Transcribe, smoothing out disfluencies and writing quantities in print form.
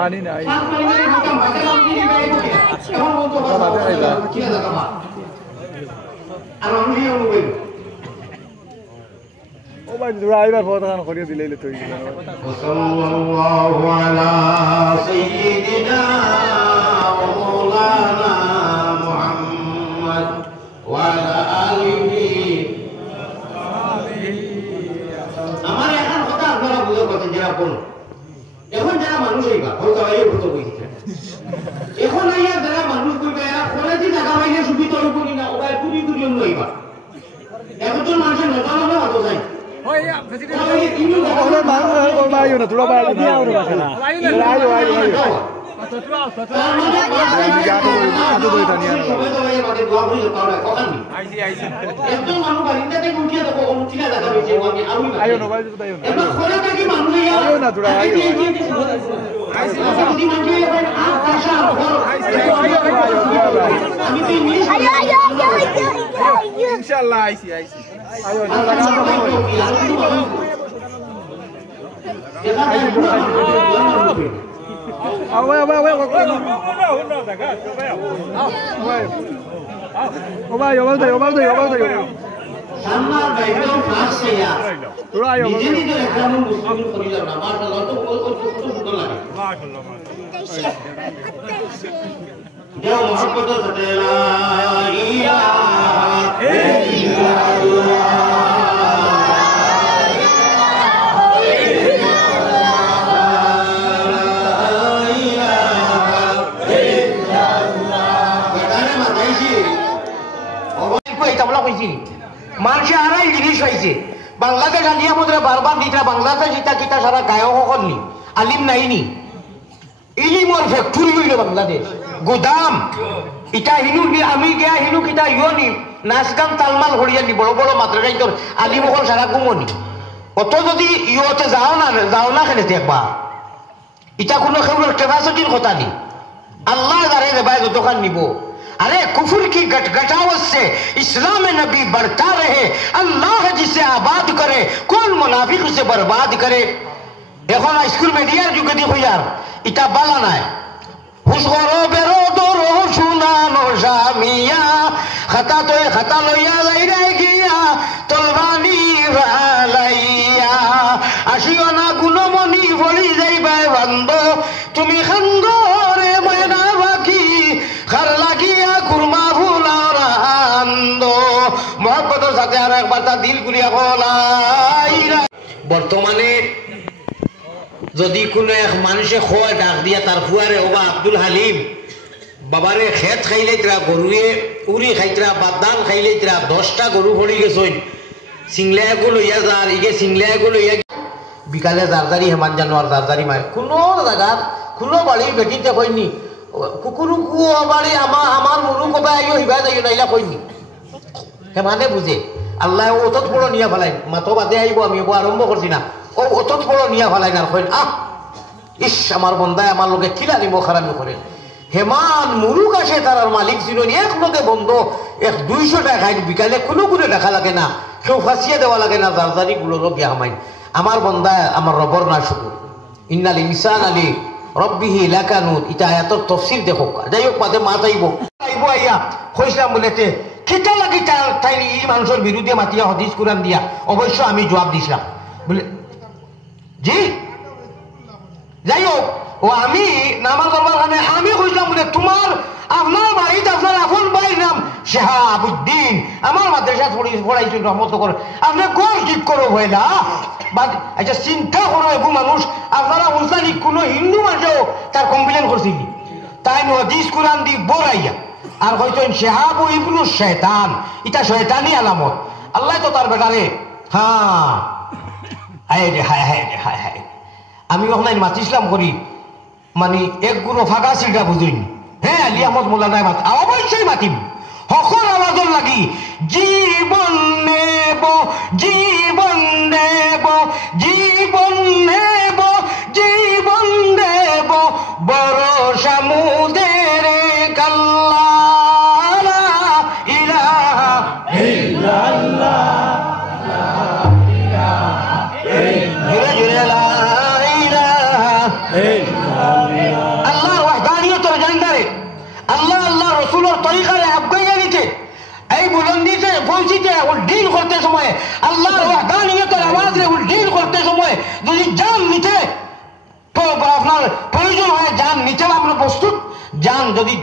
পানি নাই ও ভাই দুরা আইবার পর তখন করিয়ে দিলেই তো সাল্লাল্লাহু আলা সাইয়্যিদিনা ওয়া মাওলানা মুহাম্মদ ওয়া আলা আলিহি আমার এখন কথা আপনারা বুঝে কথা যারা কোন এখন যারা মানুষ হইবা হয়তো আইয়ে ভূত হইছে এখন আইয়া যারা মানুষ কইবা এরা কলেজে টাকা পাইলে সুবিধা হইব না ওবাই কুড়ি কুড়ি জন হইবা এখন তো মানুষের নতুন হবে হতো যাই ওয়া বায়ু না তোরা বায়ু দিয়া ওর কাছে না আয়ো আয়ো আয়ো ইনশাআল্লাহ আইছি আইছি আয়ো Away, away, away, away. Away, away. সামনার বাইরে ফাঁসে ইয়া নিজে নিজে একদম মুসলিম করিলাম না মাশাআল্লাহ তো কত সুন্দর লাগে মাশাআল্লাহ দেও মোহাম্মদ সাথে লা ইলাহা ইল্লাল্লাহ মানুষে আড়াই জিনিস হয়েছে বাংলাদেশ আলিয়া মুদ্রা বারবার দিতা বাংলাদেশ ইটা কিতা সারা গায়ক হকলনি আলিম নাইনি ইলিমর ফ্যাক্টরি হইল বাংলাদেশ গোদাম ইটা হিনু আমি গিয়া হিনু কিতা ইয়নি নাচ গান তালমাল হরিয়ানি বড় বড় মাদ্রাসায় তোর আলিম হকল সারা কুমনি অত যদি ইয়তে যাও না খেলেতে একবার ইটা কোনো খেউর ক্যাপাসিটির কথা নেই আল্লাহ দ্বারে দেবায় দোকান নিব अरे कुफर की गटगटावत से इस्लाम नबी बढ़ता रहे अल्लाह जिसे आबाद करे कौन मुनाफिक उसे बर्बाद करे এখন স্কুল মিডিয়ার যুগে দেখো यार এটা বালা নাই হুসগরো বেরো দরো শুনানো জামিয়া খাতা লইয়া লাইরা গিয়া তলবানি ভালাইয়া আসিও না গুণমণি বলি যাইবা বন্ধ তুমি খান্দরে ময়না বাকি খার লাগিয়া কুরমা ফুলার আন্দ মহব্বতের সাথে আর একবার তা দিল করিয়া বলাইরা বর্তমানে যদি কোনো এক মানুষে খোয়া ডাক দিয়া তার ফুয়ারে ওবা আব্দুল হালিম বাবারে খেত খাইলেইতরা গরুয়ে উড়ি খাইতরা বাদাম খাইলেইতরা 10টা গরু পড়ি গেছইন সিংলায়াগো লইয়া যার ইগে সিংলায়াগো লইয়া বিকালে জারজারি হেমান জানোয়ার জারজারি মায় কোনো জায়গা কোনো বাড়ি বেটিতে কইনি কুকুরু কুয়া বাড়ি আমার মনু কবে আইও হিবা যাইও নাইলা কইনি হেমানে বুঝে আল্লাহ অতত বড় নিয়া ফেলাই মাতো বাদে আইব আমি আরম্ভ করছি না ও অতত বড় নিয়া ফেলাই না কইন ইস আমার বন্দায় আমার লোকে কিলা নিব খারামি করে হেমান মুরুক আসে তার মালিক ছিল এক লোকে বন্ধ 200 টাকায় বিকালে কোনো টাকা লাগে না কেউ ফাঁসিয়ে দেওয়া লাগে না জারজারি গুলো লোকে আমায় আমার বন্দায় আমার রবর না শুকুর ইন্নাল ইনসান আলী রব্বিহি লাকানুত ইটা আয়াতর তাফসীর দেখো যাই হোক বাদে মা যাইব আইয়া কইছিলাম বলেতে কিতা লাগি তাই এই মানুষের বিরুদ্ধে মাতিয়া হাদিস কুরআন দিয়া অবশ্য আমি জবাব দিছিলাম বলে জি যাই হোক ও আমি নামাজ পড়বার কারণে আমি কইছিলাম বলে তোমার আপনার বাড়িতে আপনার আপন ভাইয়ের নাম শাহাবুদ্দিন আমার মাদ্রাসা পড়াইছেন রহমত করে আপনি কোন ঠিক করো হইলা বাট আচ্ছা চিন্তা করো এগু মানুষ আপনারা উনসানি কোনো হিন্দু মানুষও তার কমপ্লেন করছিল তাই হাদিস কুরআন দি বড়াইয়া আর কইছেন শাহাবু ইবনু শয়তান এটা শয়তানি আলামত আল্লাহ তো তার বেটারে হ্যাঁ হায় রে হায় হায় রে হায় হায় আমি ওখানে মাতিছিলাম করি মানে এক গুণো ফাঁকা সিটা বুঝুন হ্যাঁ আলী আহমদ মোল্লানায় মাত অবশ্যই মাতিম সকল আওয়াজর লাগি জীবন নেব জীবন নেব জীবন নেব জীবন দেব বড় সমুদের কাল্লা ইলাহা ইল্লাল্লাহ লা ইলাহা ইল্লাল্লাহ ইসলামের তরিকারে আবগাইয়া নিতে এই বুলন্দিতে পৌঁছিতে উল্ডিন করতে সময় আল্লাহর ওয়াহদানিয়তের আওয়াজে উল্ডিন করতে সময় যদি জান নিতে তো আপনার প্রয়োজন হয় জান নিতে আমরা প্রস্তুত জান যদি